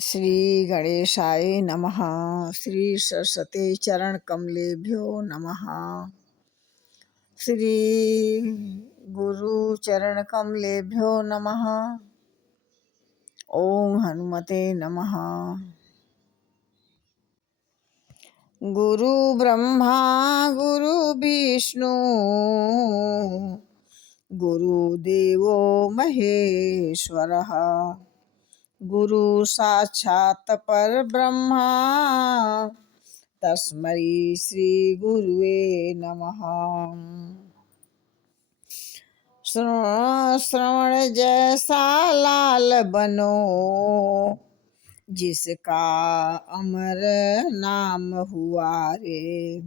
श्री गणेशाय नमः। श्री सरस्वती चरण कमलेभ्यो नमः। श्री गुरु चरण कमलेभ्यो नमः। ओम हनुमते नमः। गुरु ब्रह्मा गुरु विष्णु गुरुदेवो महेश्वरः गुरु साक्षात् परब्रह्मा तस्मै श्री गुरुवे नमः। श्रवण जैसा लाल बनो जिसका अमर नाम हुआ रे,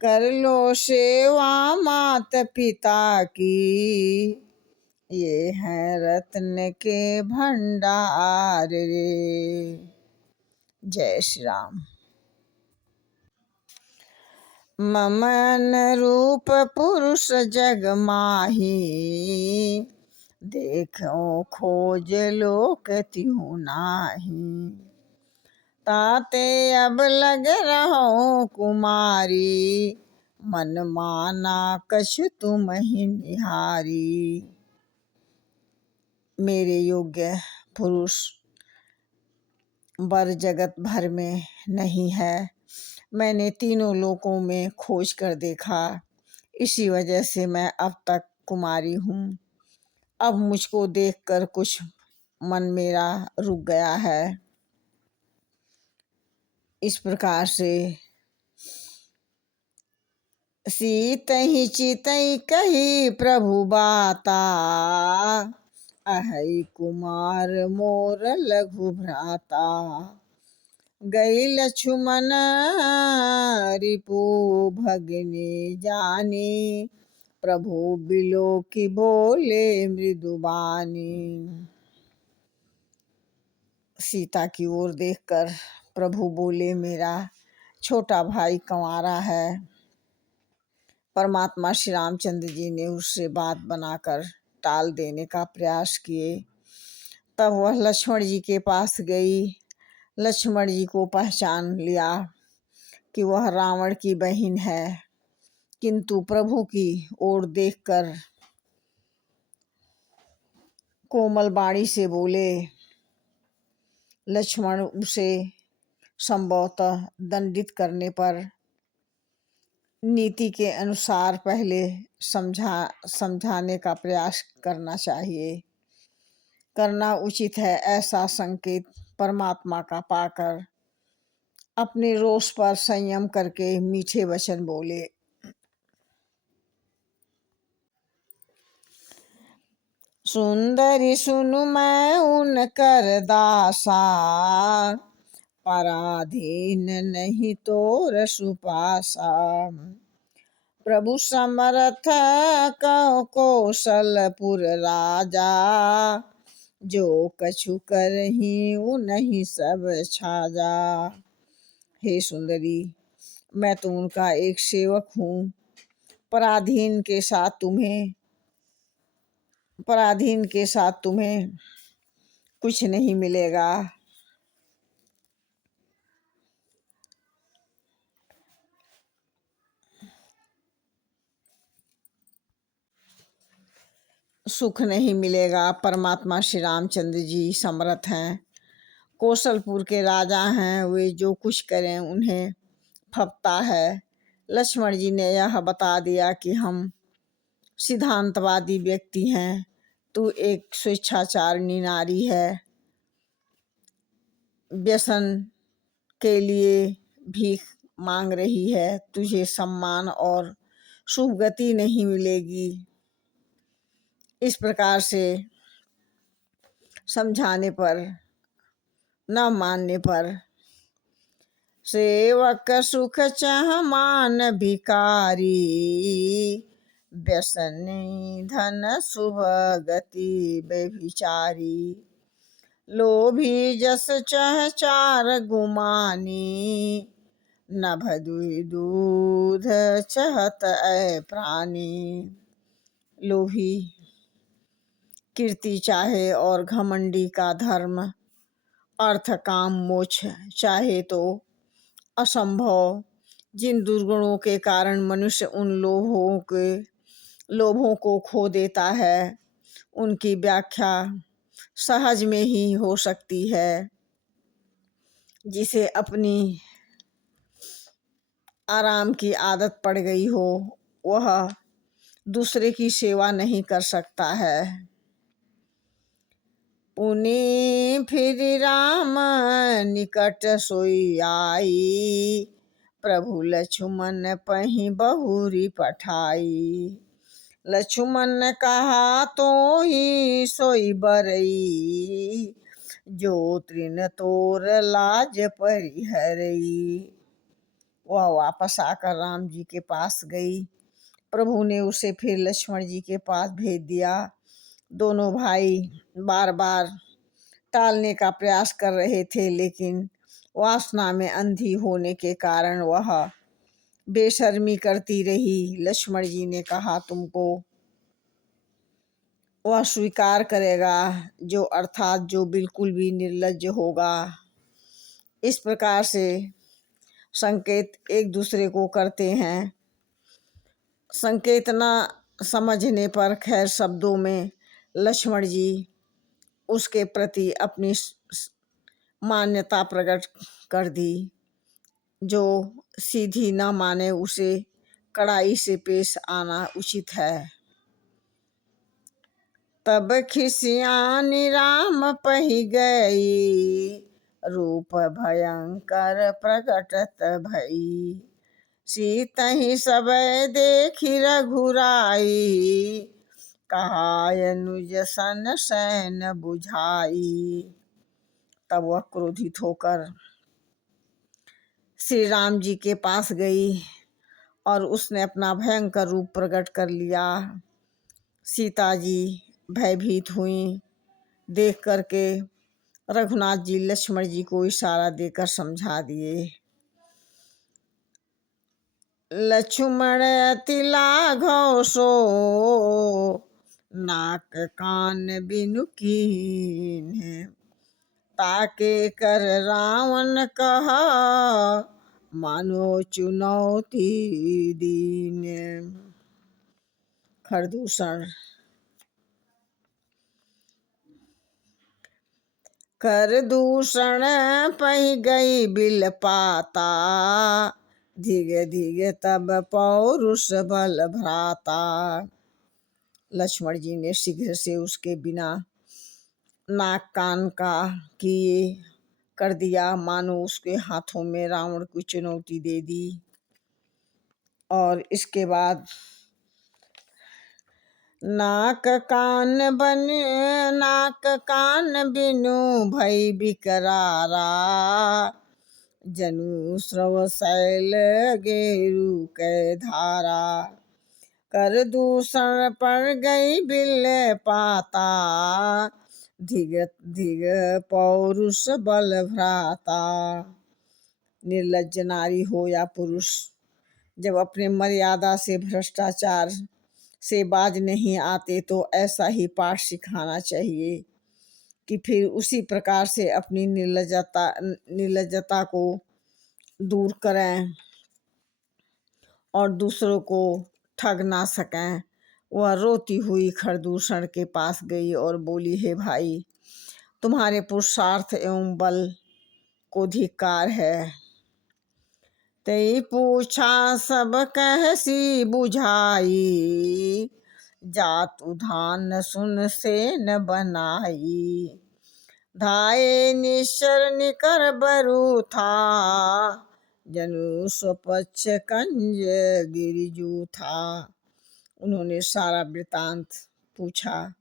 कर लो सेवा मात पिता की, ये है रत्न के भंडार रे। जय श्री राम। ममन रूप पुरुष जग माही, देखो खोज लोक तिहु नाही, ताते अब लग रहो कुमारी, मन माना कछु तुम ही निहारी। मेरे योग्य पुरुष वर जगत भर में नहीं है। मैंने तीनों लोकों में खोज कर देखा, इसी वजह से मैं अब तक कुमारी हूँ। अब मुझको देखकर कुछ मन मेरा रुक गया है। इस प्रकार से सीतहि चितहि कही प्रभु बाता, अहै कुमार मोर लघु भ्राता, गई लक्ष्मण रिपु भगिनी जानी, प्रभु बिलो की बोले मृदुबानी। सीता की ओर देखकर प्रभु बोले, मेरा छोटा भाई कंवारा है। परमात्मा श्री रामचंद्र जी ने उससे बात बनाकर टाल देने का प्रयास किए। तब वह लक्ष्मण जी के पास गई। लक्ष्मण जी को पहचान लिया कि वह रावण की बहन है, किंतु प्रभु की ओर देखकर कोमल वाणी से बोले। लक्ष्मण उसे संभवतः दंडित करने पर नीति के अनुसार पहले समझाने का प्रयास करना चाहिए, करना उचित है। ऐसा संकेत परमात्मा का पाकर अपने रोष पर संयम करके मीठे वचन बोले। सुंदरी सुनु मैं उन कर दासा, पराधीन नहीं तोर सुपासा, प्रभु समर्थ कहो कौशलपुर राजा, जो कछु करही उन्हीं सब छाजा। हे सुंदरी, मैं तो उनका एक सेवक हूँ। पराधीन के साथ तुम्हें कुछ नहीं मिलेगा। सुख नहीं मिलेगा। परमात्मा श्री रामचंद्र जी समर्थ हैं, कौशलपुर के राजा हैं। वे जो कुछ करें उन्हें फपता है। लक्ष्मण जी ने यह बता दिया कि हम सिद्धांतवादी व्यक्ति हैं, तू एक स्वेच्छाचारिणी नारी है, व्यसन के लिए भीख मांग रही है, तुझे सम्मान और शुभ गति नहीं मिलेगी। इस प्रकार से समझाने पर न मानने पर सेवक सुख चाह मान भिकारी, व्यसनी धन शुभ गति व्यभिचारी, लोभी जस चाह चार गुमानी, नभ दुहि दूध चहत ऐ प्राणी। लोभी कीर्ति चाहे और घमंडी का धर्म अर्थ काम मोक्ष चाहे तो असंभव। जिन दुर्गुणों के कारण मनुष्य उन लोभों को खो देता है, उनकी व्याख्या सहज में ही हो सकती है। जिसे अपनी आराम की आदत पड़ गई हो, वह दूसरे की सेवा नहीं कर सकता है। पुनि फिर राम निकट सोई आई, प्रभु लक्ष्मण पहि बहुरी पठाई। लक्ष्मण ने कहा तो ही सोई बरई, जो तृण तोर लाज परिहरई। वह वापस आकर राम जी के पास गई। प्रभु ने उसे फिर लक्ष्मण जी के पास भेज दिया। दोनों भाई बार बार टालने का प्रयास कर रहे थे, लेकिन वासना में अंधी होने के कारण वह बेशर्मी करती रही। लक्ष्मण जी ने कहा, तुमको वह स्वीकार करेगा जो अर्थात जो बिल्कुल भी निर्लज्ज होगा। इस प्रकार से संकेत एक दूसरे को करते हैं। संकेत न समझने पर खैर शब्दों में लक्ष्मण जी उसके प्रति अपनी मान्यता प्रकट कर दी। जो सीधी न माने उसे कड़ाई से पेश आना उचित है। तब खिसियानी राम पहि गई, रूप भयंकर प्रकटत भई। सीतहि सबे देखी रघुराई, कहा अनुज सन सैन बुझाई। तब वह क्रोधित होकर श्री राम जी के पास गई और उसने अपना भयंकर रूप प्रकट कर लिया। सीता जी भयभीत हुई। देख करके रघुनाथ जी लक्ष्मण जी को इशारा देकर समझा दिए। लक्ष्मण अति लाघव सो, नाक कान बिनु कीन्ह। ताके कर रावण कहा, मानो चुनौती दीन। खरदूषण। कर दूषण पहि गई बिल पाता, धिग धिग तब पौरुष बल भ्राता। लक्ष्मण जी ने शीघ्र से उसके बिना नाक कान का किए कर दिया, मानो उसके हाथों में रावण को चुनौती दे दी। और इसके बाद नाक कान बिनु भई बिकरारा, जनु स्रव शैल गेरु कै धारा। कर दूषण पड़ गई बिल पाता, धिग धिग पौरुष बल भ्राता। निर्लज्ज नारी हो या पुरुष, जब अपने मर्यादा से भ्रष्टाचार से बाज नहीं आते तो ऐसा ही पाठ सिखाना चाहिए कि फिर उसी प्रकार से अपनी निर्लज्जता को दूर करें और दूसरों को ठग ना सकें। वह रोती हुई खरदूषण के पास गई और बोली, हे भाई, तुम्हारे पुरुषार्थ एवं बल को धिक्कार है। तई पूछा सब कहसी बुझाई, जातु धान सुन से न बनाई। धाये निश्चर निकर बरु था, जनु स्वपक्ष कंज गिरिजू था। उन्होंने सारा वृतांत पूछा।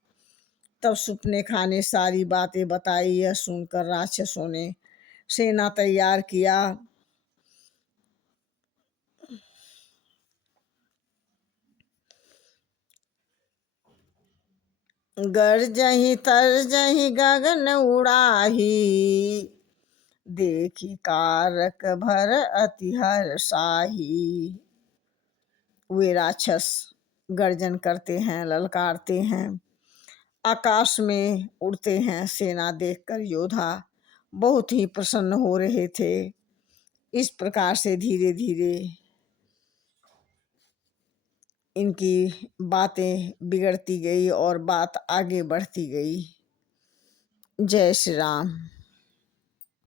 तब सुपनेखा ने सारी बातें बताई। यह सुनकर राक्षसों ने सेना तैयार किया। गरजहि तरजहि गगन उड़ाही, देखी कारक भर अति हर्षाही। वे राक्षस गर्जन करते हैं, ललकारते हैं, आकाश में उड़ते हैं। सेना देखकर योद्धा बहुत ही प्रसन्न हो रहे थे। इस प्रकार से धीरे धीरे इनकी बातें बिगड़ती गई और बात आगे बढ़ती गई। जय श्री राम।